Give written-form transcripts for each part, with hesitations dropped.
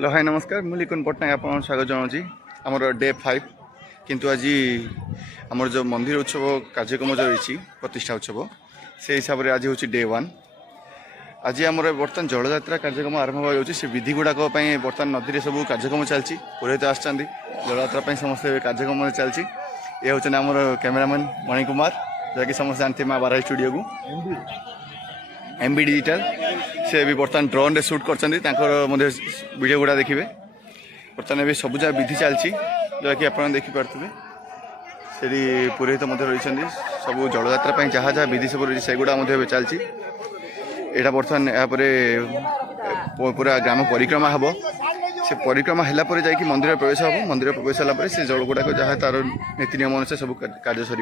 Hello hi नमस्कार मुझे लिकुन पट्टनायक आप स्वागत जनावि आमर डे 5 किंतु आज आमर जो मंदिर उत्सव कार्यक्रम जो रही प्रतिष्ठा उत्सव से हिसाब से आज हूँ डे 1। आज आम बर्तमान जलयात्रा कार्यक्रम आरंभ हो से विधि गुड़ाक बर्तमान नदी में सब कार्यक्रम चलती पुरोहित आसछन्ति जलयात्रा समस्त कार्यक्रम चलती। ये हूँ आमर कैमेरामैन मणिकुमार जहाँकि समस्त जानते माँ बाराही स्टूडियो को एमबी डिजिटल से भी बर्तमान ड्रोन रे शूट कर वीडियो गुड़ा देखिए। बर्तमान भी सबुजा विधि चलती जहाँकि आप देखिपे से पुरोहित रही सब जलयात्रा जहाँ जहाँ विधि सब रही सेगुड़ा चलती। यहाँ बर्तमान यापर पूरा ग्राम परिक्रमा हम से परिक्रमा है मंदिर प्रवेश हम मंदिर प्रवेश होगा से जल गुड़ाक जहाँ तार नीति नियम अनुसार सब कार्य सर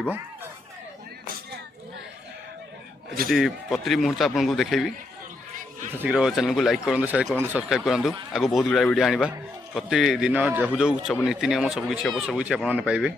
जी प्रति मुहूर्त आपको देखेबी शीघ्र चैनल को लाइक करूँ शेयर करूँ सब्सक्राइब करूँ आगे बहुत गुड़ा वीडियो आने प्रतिदिन जो जो सब नीति नियम सबकि हम सबकि आपने पाइबे।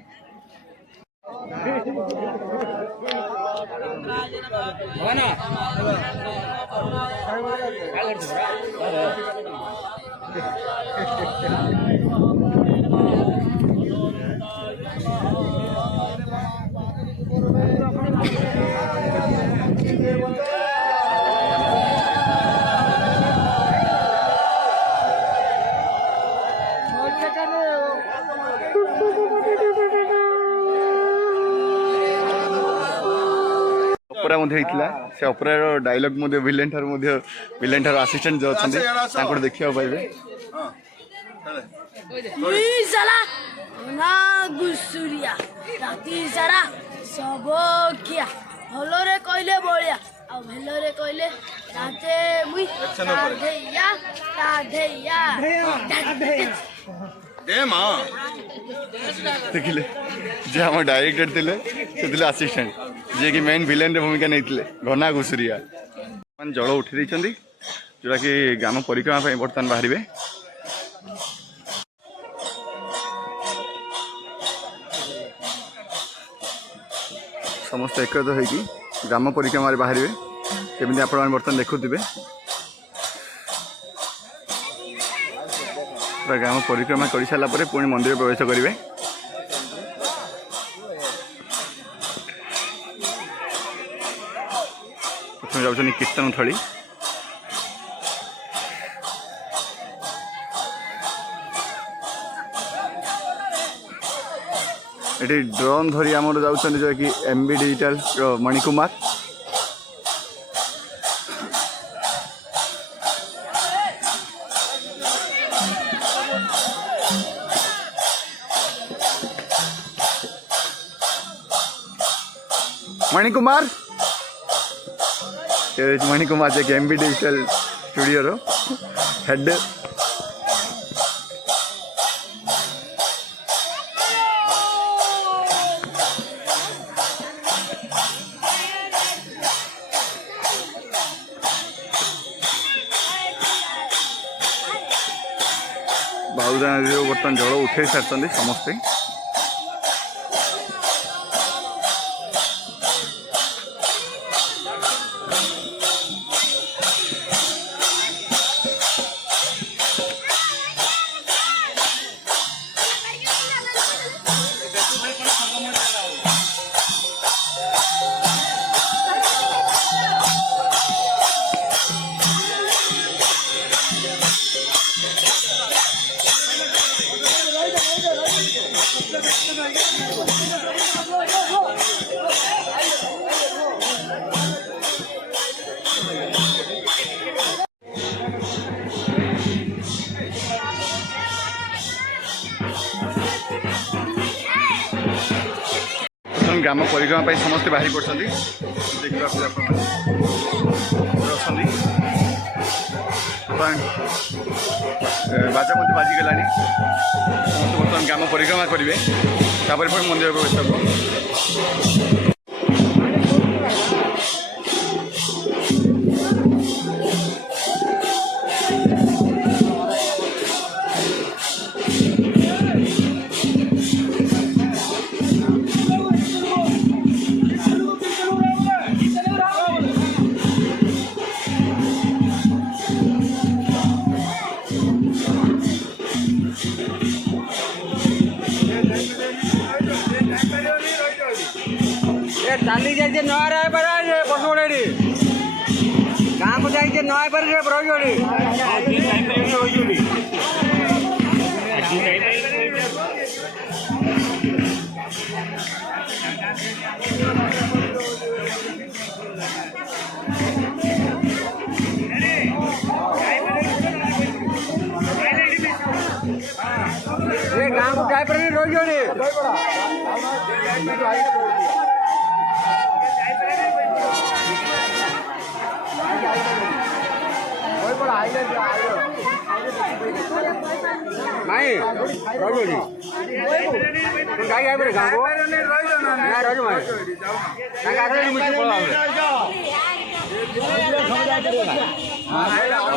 अपरा से अपरार डायलॉग विलेन ठार असिस्टेंट जो अच्छा देखा पाइबे। भलरे कहले बलिया आ भेलरे कहले राते मुई ताधैया दे मां देखिले जे हम डायरेक्टर थिले से असिस्टेंट जे कि मेन विलेन रे भूमिका नहीं थिले घना घुसुरिया मन जल उठी दैछंदी जोरा कि ग्राम परिक्रमा पे बर्तमान बाहरिबे। समस्त एकत्र होगी ग्राम परिक्रमा बाहर केमी आप बर्तमान देखुवे ग्राम परिक्रमा कर सारापर पुणी मंदिर प्रवेश करेंगे। प्रथम जाऊँ कीर्तन थली ये ड्रोन धरी आम जाऊँ जो कि एमबी डिजिटल मणिकुमार मणिकुमार जो कि एमबी डिजिटल स्टूडियो रो हेड बाहुदा नदी बर्तमान जल उठे सारी समस्ते। ग्राम परिक्रमा समस्ते बाहरी पड़ते देखा बाजा मत बाजिगला समस्त बर्तमान ग्राम परिक्रमा करेंगे पुणी मंदिर प्रवेश हम। ଚାଲି ଯାଇଛେ ନୂଆ ରାୟପାରା ପଶୁପଡ଼େଠି ଗାଁକୁ ଯାଇଛେ ନୂଆ ରାୟପାରା ରହିଛଠି ଗାଁକୁ ଯାଇପାରନି ରହିଛଠି ମାଇଁ ରହିଛଠି ଗାଈ ଯାଇପାରେ ଗାଁକୁ ରହିଛୁ ମାଇଁ ତାଙ୍କ ଆଗରେ ମିଶି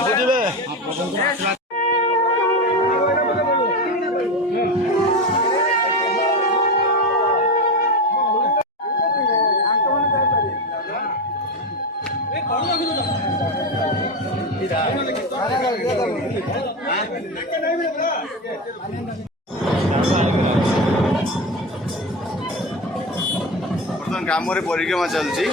ବୁଝିବେ ବର୍ତ୍ତମାନ ଗ୍ରାମରେ ପରିକ୍ରମା ଚାଲିଛି।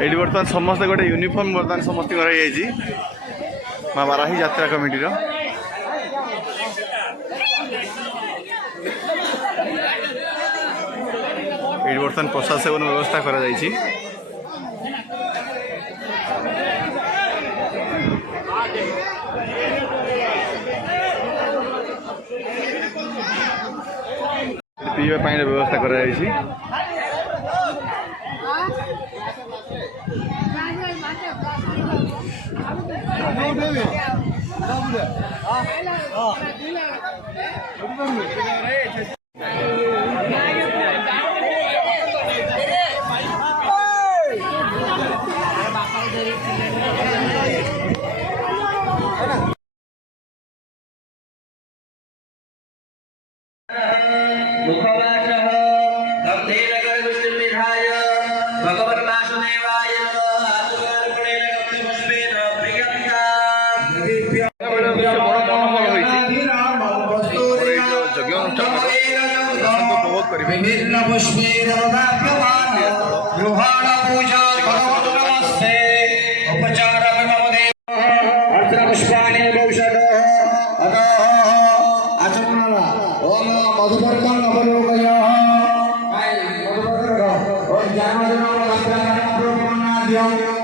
एटी बर्तमान समस्त गोटे यूनिफॉर्म बर्तमान समस्त माँ बाराही यात्रा कमिटीर ये बर्तमान प्रसाद सेवन व्यवस्था करा जाइछि। पीवा पानी व्यवस्था करा जाइछि। विभिन्न पुष्पैर्ददाप्यमान गृहाण पूजा करोतु नमस्ते उपचारं नमोदेव अर्चना पुष्पाणि बहुषधः अतः आचमनाला ओम मधुपर्कं अवलोकयः मधुपर्कं ओम ज्ञानवदनं मंत्रं